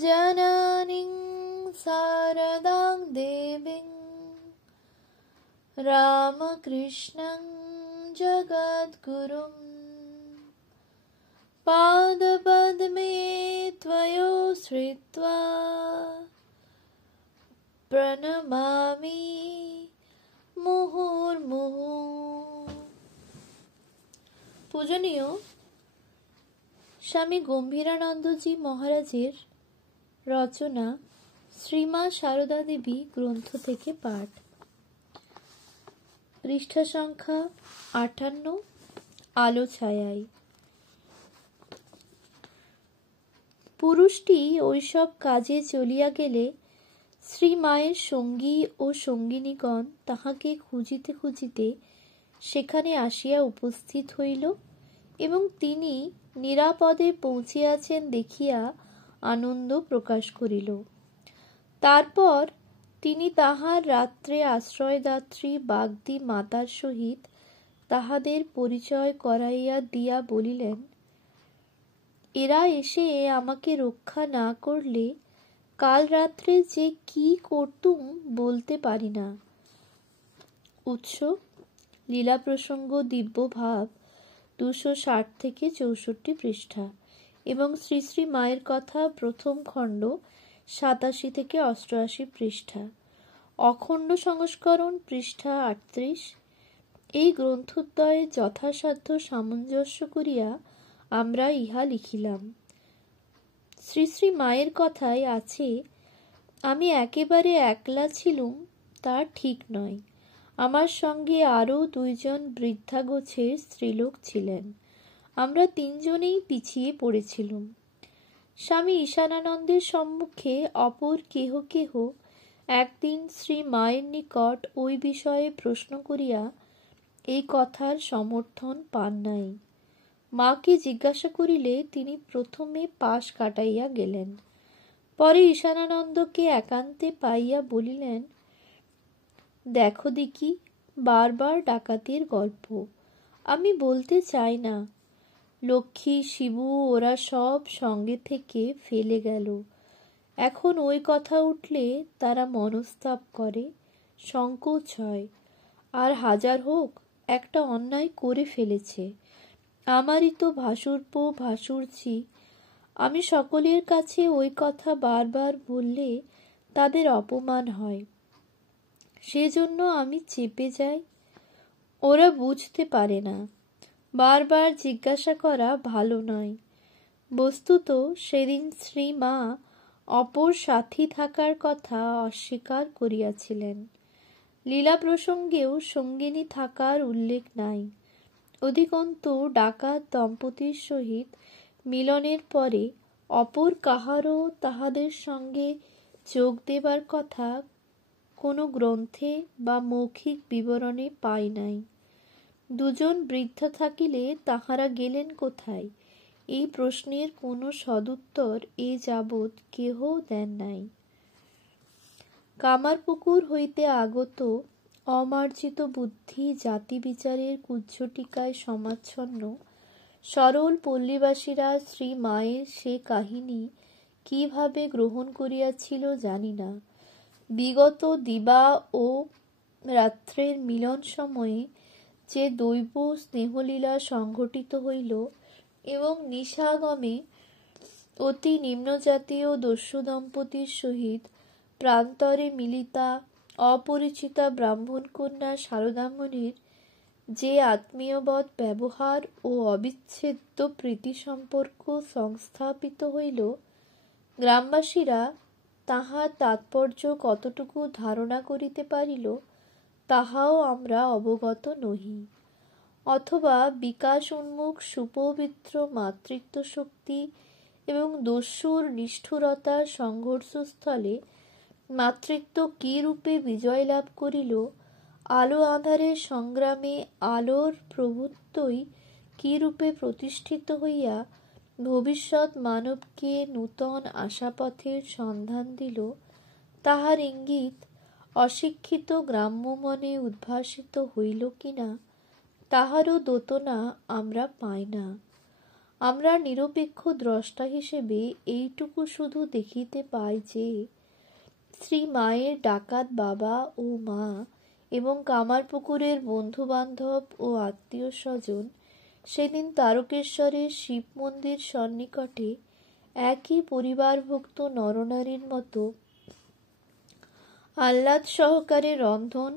जननीं शारदां देवीं रामकृष्णं जगद्गुरुं पादपद्मे त्वयोश्रित्वा प्रणमामि মুহুর্মুহু। পূজনীয় স্বামী গম্ভীরানন্দজি মহারাজের রচনা শ্রীমা সারদা দেবী গ্রন্থ থেকে পাঠ। পৃষ্ঠা সংখ্যা 58। আলো ছায়ায়। পুরুষটি ওইসব কাজে চলিয়া গেলে শ্রী মায়ের সঙ্গী ও সঙ্গিনীগণ তাহাকে খুঁজিতে খুঁজিতে সেখানে আসিয়া উপস্থিত হইল এবং তিনি নিরাপদে পৌঁছিয়াছেন দেখিয়া আনন্দ প্রকাশ করিল। তারপর তিনি তাহার রাত্রে আশ্রয়দাত্রী বাগদি মাতার সহিত তাহাদের পরিচয় করাইয়া দিয়া বলিলেন, এরা এসে আমাকে রক্ষা না করলে কাল রাত্রে যে কি করতুম বলতে পারি না। উৎস লীলা প্রসঙ্গ দিব্য ভাব 260 থেকে 64 পৃষ্ঠা এবং শ্রী শ্রী মায়ের কথা প্রথম খণ্ড 87 থেকে 88 পৃষ্ঠা, অখণ্ড সংস্করণ পৃষ্ঠা 38। এই গ্রন্থদ্বয়ে যথাসাধ্য সামঞ্জস্য করিয়া আমরা ইহা লিখিলাম। শ্রী শ্রী মায়ের কথায় আছে, আমি একেবারে একলা ছিলুম তা ঠিক নয়, আমার সঙ্গে আরও 2 জন বৃদ্ধাগোছের স্ত্রীলোক ছিলেন। আমরা 3 জনেই পিছিয়ে পড়েছিলুম। স্বামী ঈশানানন্দের সম্মুখে অপর কেহ কেহ একদিন শ্রী মায়ের নিকট ওই বিষয়ে প্রশ্ন করিয়া এই কথার সমর্থন পান নাই। মাকে জিজ্ঞাসা করিলে তিনি প্রথমে পাশ কাটাইয়া গেলেন। পরে ঈশানানন্দকে একান্তে পাইয়া বলিলেন, দেখো দেখি বারবার ডাকাতির গল্প, আমি বলতে চাই না। লক্ষ্মী শিবু ওরা সব সঙ্গে থেকে ফেলে গেল। এখন ওই কথা উঠলে তারা মনস্তাপ করে, সংকোচ হয়। আর হাজার হোক, একটা অন্যায় করে ফেলেছে। আমারই তো ভাসুরপো ভাসুরঝি, আমি সকলের কাছে ওই কথা বারবার বললে তাদের অপমান হয়, সেজন্য আমি চেপে যাই। ওরা বুঝতে পারে না। বারবার জিজ্ঞাসা করা ভালো নয়। বস্তুত সেদিন শ্রী মা অপর সাথী থাকার কথা অস্বীকার করিয়াছিলেন। লীলা প্রসঙ্গেও সঙ্গিনী থাকার উল্লেখ নাই। অধিকন্তু ডাকাত দম্পতির সহিত মিলনের পরে অপর কাহারও তাহাদের সঙ্গে যোগ দেবার কথা কোনো গ্রন্থে বা মৌখিক বিবরণে পাই নাই। 2 জন বৃদ্ধা থাকিলে তাহারা গেলেন কোথায়, এই প্রশ্নের কোনো সদুত্তর এ যাবৎ কেহ দেন নাই। কামারপুকুর হইতে আগত অমার্জিত বুদ্ধি জাতি বিচারের কুজ্ঝটিকায় সমাচ্ছন্ন সরল পল্লীবাসীরা শ্রী মায়ের সে কাহিনী কিভাবে গ্রহণ করিয়াছিল জানি না। বিগত দিবা ও রাত্রের মিলন সময়ে যে দৈব স্নেহলীলা সংঘটিত হইল এবং নিশাগমে অতি নিম্নজাতীয় দস্যু দম্পতির সহিত প্রান্তরে মিলিতা অপরিচিতা ব্রাহ্মণ কন্যা শারদামণির যে আত্মীয়বৎ ব্যবহার ও অবিচ্ছেদ্য প্রীতি সম্পর্ক সংস্থাপিত হইল, গ্রামবাসীরা তাহার তাৎপর্য কতটুকু ধারণা করিতে পারিল তাহাও আমরা অবগত নহি। অথবা বিকাশ উন্মুখ সুপবিত্র মাতৃত্ব শক্তি এবং দস্যুর নিষ্ঠুরতার সংঘর্ষস্থলে মাতৃত্ব কি রূপে বিজয় লাভ করিল, আলো আঁধারের সংগ্রামে আলোর প্রভুত্বই কি রূপে প্রতিষ্ঠিত হইয়া ভবিষ্যৎ মানবকে নূতন আশাপথের সন্ধান দিল, তাহার ইঙ্গিত অশিক্ষিত গ্রাম্য মনে উদ্ভাসিত হইল কিনা তাহারও দোতনা আমরা পাই না। আমরা নিরপেক্ষ দ্রষ্টা হিসেবে এইটুকু শুধু দেখিতে পাই যে শ্রী মায়ের ডাকাত বাবা ও মা এবং কামারপুকুরের বন্ধু বান্ধব ও আত্মীয় স্বজন সেদিন তারকেশ্বরের শিব মন্দির সন্নিকটে একই পরিবারভুক্ত নরনারীর মতো আহ্লাদ সহকারে রন্ধন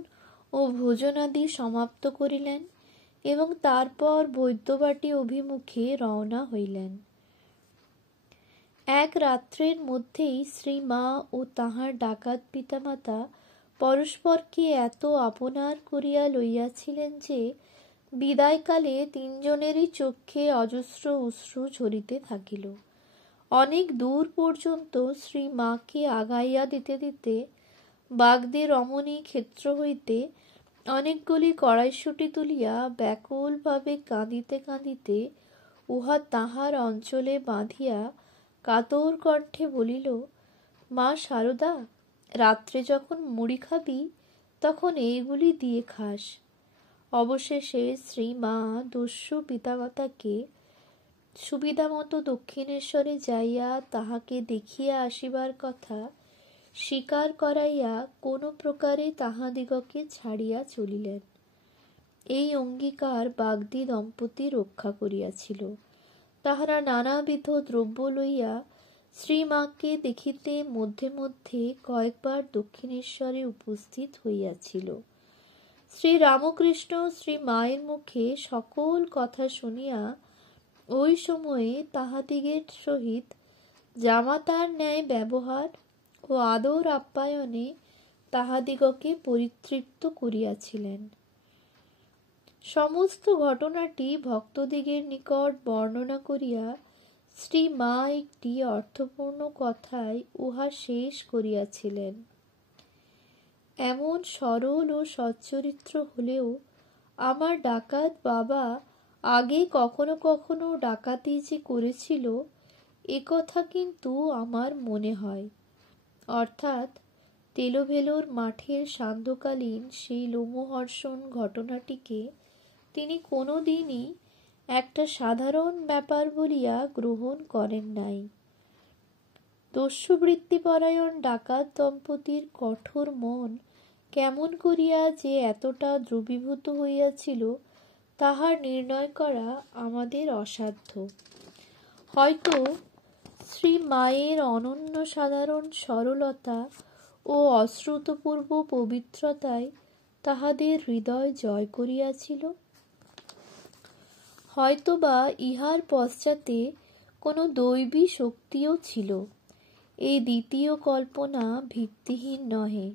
ও ভোজনাদি সমাপ্ত করিলেন এবং তারপর বৈদ্যবাটী অভিমুখে রওনা হইলেন। এক রাত্রের মধ্যেই শ্রী মা ও তাহার ডাকাত পিতামাতা পরস্পরকে এত আপনার করিয়া লইয়াছিলেন যে বিদায়কালে তিনজনেরই চক্ষে অজস্র অশ্রু ঝরিতে থাকিল। অনেক দূর পর্যন্ত শ্রী মাকে আগাইয়া দিতে দিতে বাগদি রমণী ক্ষেত্র হইতে অনেকগুলি কড়াইশুঁটি তুলিয়া ব্যাকুলভাবে কাঁদিতে কাঁদিতে উহা তাহার অঞ্চলে বাঁধিয়া কাতর কণ্ঠে বলিল, মা সারদা, রাত্রে যখন মুড়ি খাবি তখন এইগুলি দিয়ে খাস। অবশেষে শ্রী মা দস্যু পিতামাতাকে সুবিধামতো দক্ষিণেশ্বরে যাইয়া তাহাকে দেখিয়া আসিবার কথা স্বীকার করাইয়া কোনো প্রকারে তাহাদিগকে ছাড়িয়া চলিলেন। এই অঙ্গীকার বাগদি দম্পতি রক্ষা করিয়াছিল। তাহারা নানাবিধ দ্রব্য লইয়া শ্রীমাকে দেখিতে মধ্যে মধ্যে কয়েকবার দক্ষিণেশ্বরে উপস্থিত হইয়াছিল। শ্রী রামকৃষ্ণ শ্রী মায়ের মুখে সকল কথা শুনিয়া ওই সময়ে তাহাদিগের সহিত জামাতার ন্যায় ব্যবহার ও আদর আপ্যায়নে তাহাদিগকে পরিতৃপ্ত করিয়াছিলেন। সমস্ত ঘটনাটি ভক্তদিগের নিকট বর্ণনা করিয়া শ্রী মা একটি অর্থপূর্ণ কথায় উহা শেষ করিয়াছিলেন। এমন সরল ও সচ্চরিত্র হলেও আমার ডাকাত বাবা আগে কখনো কখনো ডাকাতি যে করেছিল একথা কিন্তু আমার মনে হয়। অর্থাৎ তেলোভেলোর মাঠের সান্ধ্যকালীন সেই লোমহর্ষণ ঘটনাটিকে তিনি কোনো দিনই একটা সাধারণ ব্যাপার বলিয়া গ্রহণ করেন নাই। দস্যুবৃত্তিপরায়ণ ডাকাত দম্পতির কঠোর মন কেমন করিয়া যে এতটা দ্রবীভূত হইয়াছিল তাহার নির্ণয় করা আমাদের অসাধ্য। হয়তো শ্রী মায়ের অনন্য সাধারণ সরলতা ও অশ্রুতপূর্ব পবিত্রতায় তাহাদের হৃদয় জয় করিয়াছিল। হয়তোবা ইহার পশ্চাতে কোনো দৈবী শক্তিও ছিল। এই দ্বিতীয় কল্পনা ভিত্তিহীন নহে,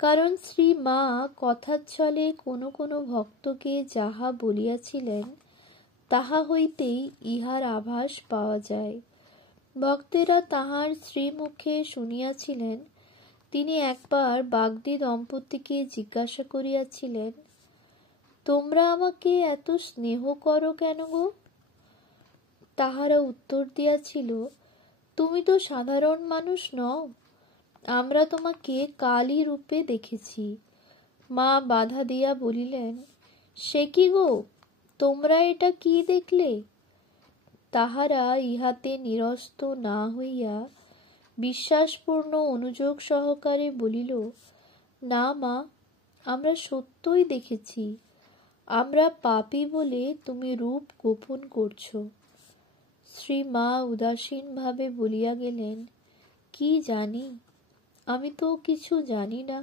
কারণ শ্রী মা কথাচ্ছলে কোনো কোনো ভক্তকে যাহা বলিয়াছিলেন তাহা হইতেই ইহার আভাস পাওয়া যায়। ভক্তেরা তাহার শ্রীমুখে শুনিয়াছিলেন, তিনি একবার বাগদি দম্পতিকে জিজ্ঞাসা করিয়াছিলেন, তোমরা আমাকে এত স্নেহ করো কেন গো? তাহারা উত্তর দিয়াছিল, তুমি তো সাধারণ মানুষ নও, আমরা তোমাকে কালী রূপে দেখেছি। মা বাধা দিয়া বলিলেন, সে কি গো, তোমরা এটা কি দেখলে? তাহারা ইহাতে নিরস্ত না হইয়া বিশ্বাসপূর্ণ অনুযোগ সহকারে বলিল, না মা, আমরা সত্যই দেখেছি। আমরা পাপী বলে তুমি রূপ গোপন করছ। শ্রী মা উদাসীনভাবে বলিয়া গেলেন, কি জানি, আমি তো কিছু জানি না।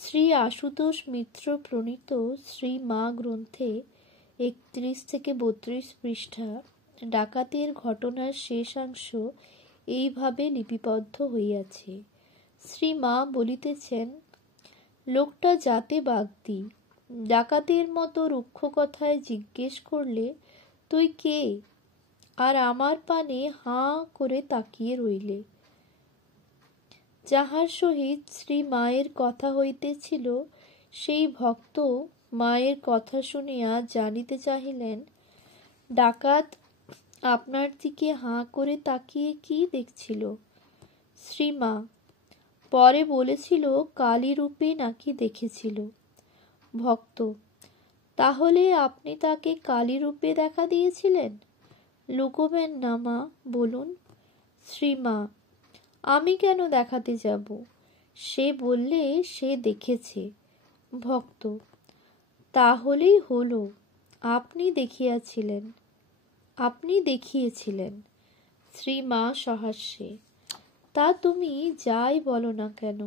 শ্রী আশুতোষ মিত্র প্রণীত শ্রী মা গ্রন্থে 31-32 পৃষ্ঠা ডাকাতের ঘটনার শেষাংশ এইভাবে লিপিবদ্ধ হইয়াছে। শ্রী মা বলিতেছেন, লোকটা যাতে বাগদি, ডাকাতের মতো রুক্ষ কথায় জিজ্ঞেস করলে, তুই কে? আর আমার পানে হাঁ করে তাকিয়ে রইলে। যাহার সহিত শ্রী মায়ের কথা হইতেছিল সেই ভক্ত মায়ের কথা শুনিয়া জানিতে চাহিলেন, ডাকাত আপনার দিকে হাঁ করে তাকিয়ে কি দেখছিল? শ্রী মা পরে বলেছিল কালী রূপে নাকি দেখেছিল। ভক্ত, তাহলে আপনি তাকে কালী রূপে দেখা দিয়েছিলেন? লুকোবেন না মা, বলুন। শ্রীমা: আমি কেন দেখাতে যাব? সে বললে সে দেখেছে। ভক্ত: তাহলেই হলো, আপনি দেখিয়েছিলেন। শ্রীমা সহাস্যে: তা তুমি যাই বলো না কেন।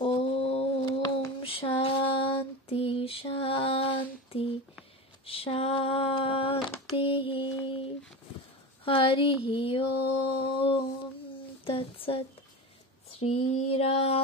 ওম শান্তি শান্তি শান্তি। হরি ওম তৎসৎ। শ্রীরামকৃষ্ণ